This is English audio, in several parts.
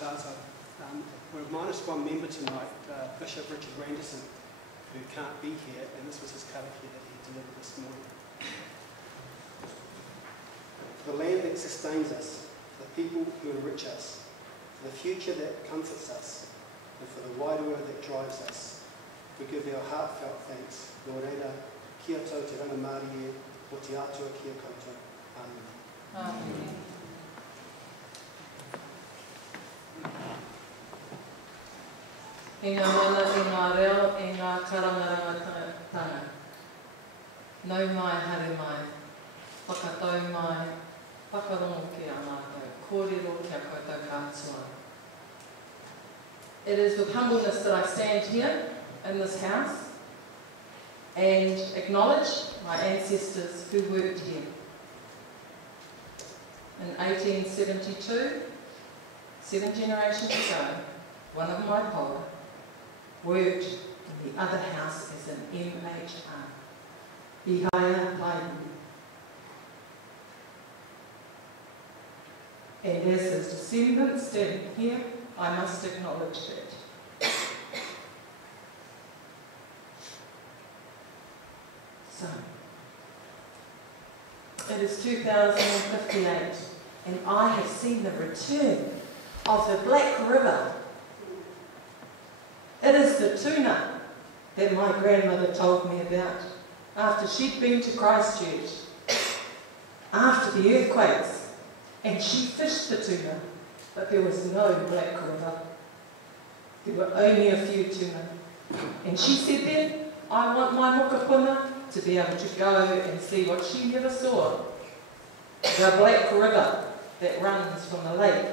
Tato. We're minus one member tonight, Bishop Richard Randerson, who can't be here, and this was his karakia that he delivered this morning. For the land that sustains us, for the people who enrich us, for the future that comforts us, and for the wairua that drives us, we give our heartfelt thanks. Nō reira, kia tau te rangamārie, o te atua kia koutou. Amen. Amen. I ngā mana, i ngā reo, i ngā karangarangatanga. Nau mai, haere mai, whakatau mai, whakarongo ki a mātou, kōrero kia koutou kātua. It is with humbleness that I stand here in this house and acknowledge my ancestors who worked here. In 1872, 7 generations ago, one of my poa worked in the other house as an MHR. Ihaya Paimu. And as his descendants standing here, I must acknowledge that. So, it is 2058, and I have seen the return of the Black River. It is the tuna that my grandmother told me about after she'd been to Christchurch, after the earthquakes, and she fished the tuna, but there was no Black River. There were only a few tuna. And she said then, I want my mokapuna to be able to go and see what she never saw. The Black River that runs from the lake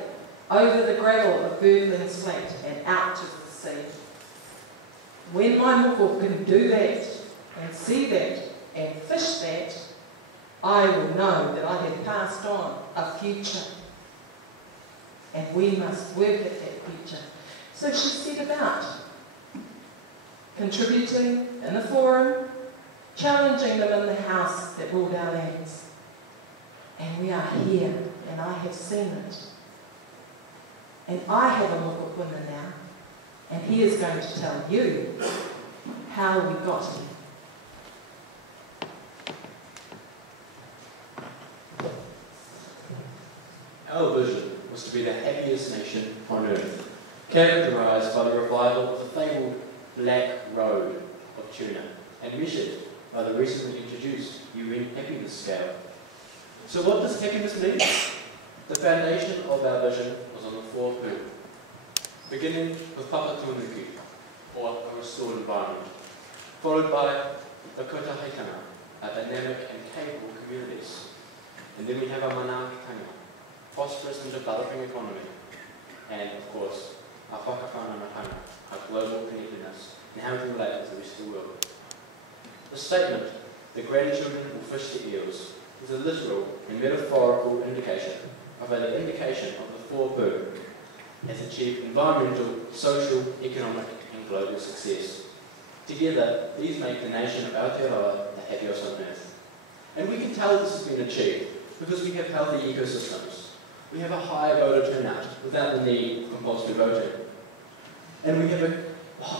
over the gravel of Birdlands Flat and out to the sea. When my moko can do that and see that and fish that, I will know that I have passed on a future. And we must work at that future. So she set about contributing in a forum, challenging them in the house that ruled our lands. And we are here, and I have seen it. And I have a mokopuna now, and he is going to tell you how we got here. Our vision was to be the happiest nation on earth, characterised by the revival of the fabled Black Road of tuna, and measured by the recently introduced UN happiness scale. So what does happiness mean? The foundation of our vision was on the 4 pū, beginning with Papa Tuanuku, or a restored environment, followed by the Kota Haitanga, our dynamic and capable communities. And then we have our Manaakitanga, prosperous and developing economy, and of course, our whakawhanamatanga, our global connectedness, and how we relate to the rest of the world. The statement, the grandchildren will fish the eels, is a literal and metaphorical indication of the 4 pū has achieved environmental, social, economic, and global success. Together, these make the nation of Aotearoa the happiest on earth. And we can tell this has been achieved because we have healthy ecosystems. We have a high voter turnout without the need for compulsory voting. And we have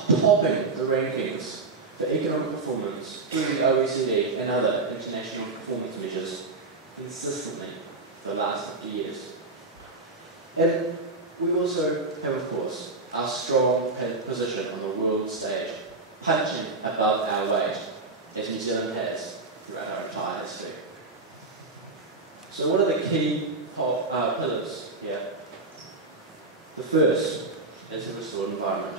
topping the rankings for economic performance through the OECD and other international performance measures consistently for the last 50 years. And we also have, of course, our strong position on the world stage, punching above our weight, as New Zealand has throughout our entire history. So what are the key pillars here? The first is the restored environment.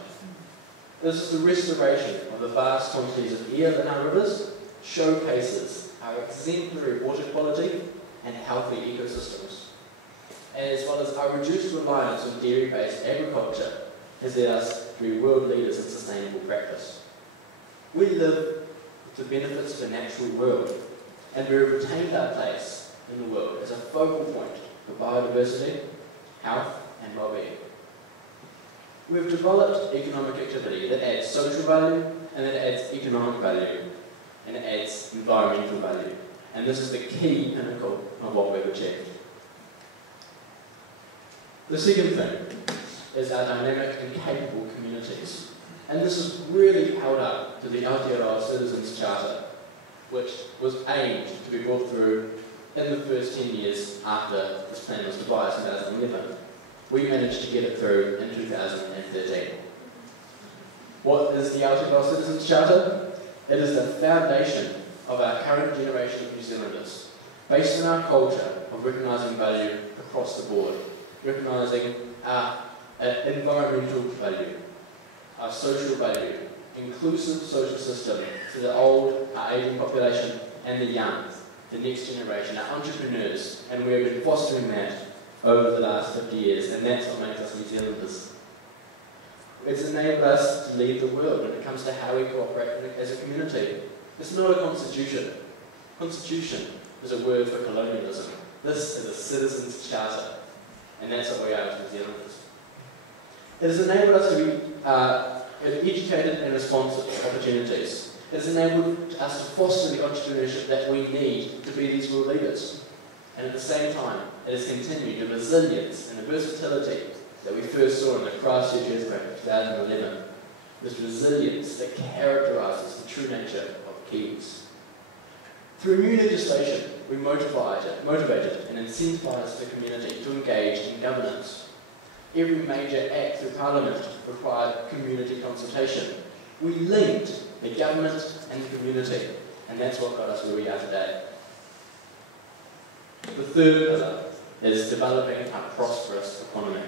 This is the restoration of the vast quantities of air in our rivers, showcases our exemplary water quality and healthy ecosystems, as well as our reduced reliance on dairy-based agriculture has led us to be world leaders in sustainable practice. We live with the benefits of a natural world, and we have retained our place in the world as a focal point for biodiversity, health and well-being. We've developed economic activity that adds social value, and that adds economic value, and it adds environmental value. And this is the key pinnacle of what we've achieved. The second thing is our dynamic and capable communities. And this is really held up to the Aotearoa Citizens Charter, which was aimed to be brought through in the first 10 years after this plan was devised in 2011. We managed to get it through in 2013. What is the Aotearoa Citizens Charter? It is the foundation of our current generation of New Zealanders, based on our culture of recognising value across the board, recognising our environmental value, our social value, inclusive social system to the old, our ageing population, and the young, the next generation, our entrepreneurs, and we have been fostering that over the last 50 years, and that's what makes us New Zealanders. It's enabled us to lead the world when it comes to how we cooperate as a community. It's not a constitution. Constitution is a word for colonialism. This is a citizens' charter, and that's what we are as New Zealanders. It has enabled us to be educated and responsive to opportunities. It has enabled us to foster the entrepreneurship that we need to be these world leaders. And at the same time, it has continued the resilience and the versatility that we first saw in the Christchurch earthquake of 2011. This resilience that characterises the true nature of Kiwis. Through new legislation, we motivated and incentivised the community to engage in governance. Every major act through Parliament required community consultation. We linked the government and the community, and that's what got us where we are today. The third pillar is developing a prosperous economy.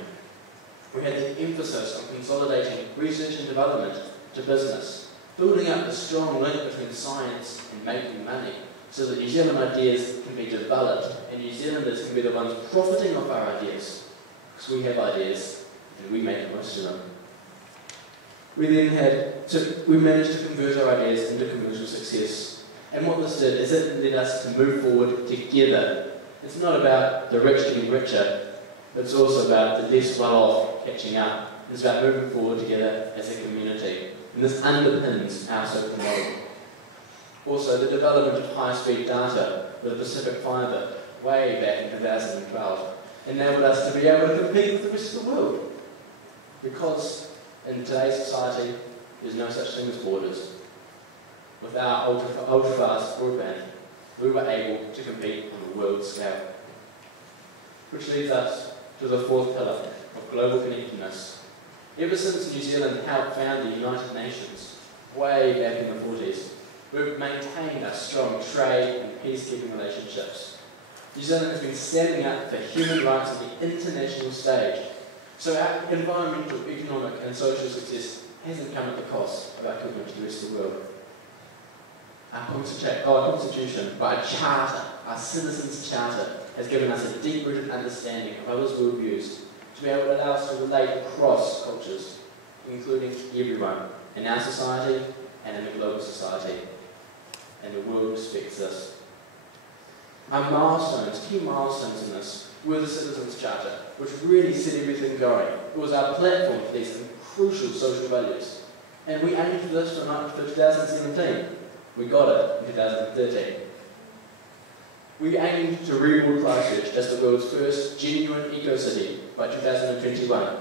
We had the emphasis on consolidating research and development to business, building up a strong link between science and making money, so that New Zealand ideas can be developed and New Zealanders can be the ones profiting off our ideas, because we have ideas and we make the most of them. We managed to convert our ideas into commercial success, and what this did is it led us to move forward together. It's not about the rich getting richer, but it's also about the less well-off catching up. It's about moving forward together as a community, and this underpins our social model. Also, the development of high-speed data with the Pacific Fibre way back in 2012 enabled us to be able to compete with the rest of the world. Because in today's society, there's no such thing as borders. With our ultra-fast broadband, we were able to compete on a world scale. Which leads us to the fourth pillar of global connectedness. Ever since New Zealand helped found the United Nations, way back in the 40s, we've maintained our strong trade and peacekeeping relationships. New Zealand has been standing up for human rights on the international stage, so our environmental, economic and social success hasn't come at the cost of our commitment to the rest of the world. Our constitution, by our charter, our citizens' charter, has given us a deep-rooted understanding of others' worldviews to be able to allow us to relate across cultures, including everyone in our society and in the global society. And the world respects us. Our milestones, key milestones in this, were the Citizens' Charter, which really set everything going. It was our platform for these crucial social values. And we aimed for this for 2017. We got it in 2013. We aimed to rebuild Christchurch as the world's first genuine eco-city by 2021.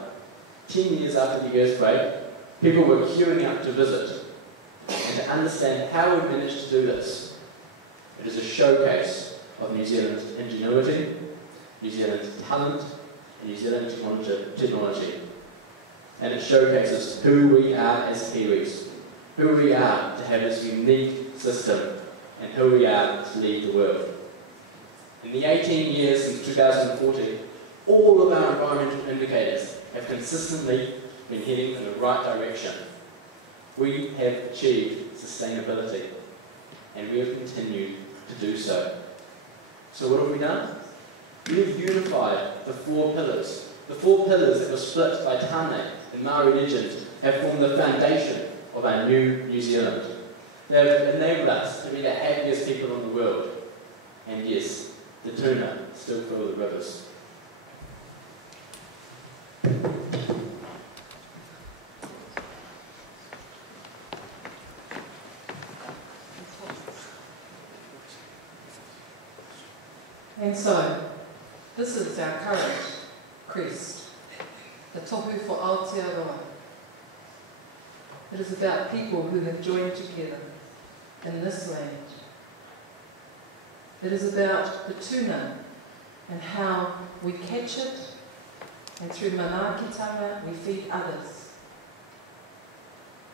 10 years after the earthquake, people were queuing up to visit and to understand how we managed to do this. It is a showcase of New Zealand's ingenuity, New Zealand's talent, and New Zealand's technology. And it showcases who we are as Kiwis, who we are to have this unique system, and who we are to lead the world. In the 18 years since 2014, all of our environmental indicators have consistently been heading in the right direction. We have achieved sustainability, and we have continued to do so. So what have we done? We have unified the four pillars. The four pillars that were split by Tāne and Māori legend have formed the foundation of our new New Zealand. They have enabled us to be the happiest people in the world. And yes, the tuna still fill the rivers. And so, this is our current crest, the tohu for Aotearoa. It is about people who have joined together in this land. It is about the tuna and how we catch it, and through manaakitanga we feed others.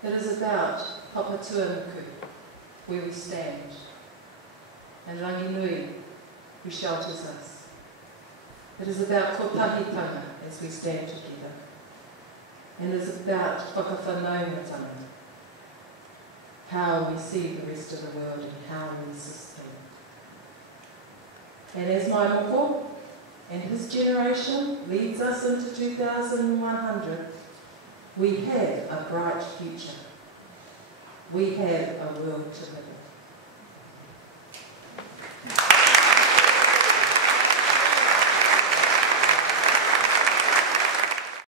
It is about Papatuanuku, where we stand, and Ranginui, who shelters us. It is about kotahitanga as we stand together. And it is about whakawhanaungatanga, how we see the rest of the world and how we assist them. And as my moko and his generation leads us into 2100, we have a bright future. We have a world to live in.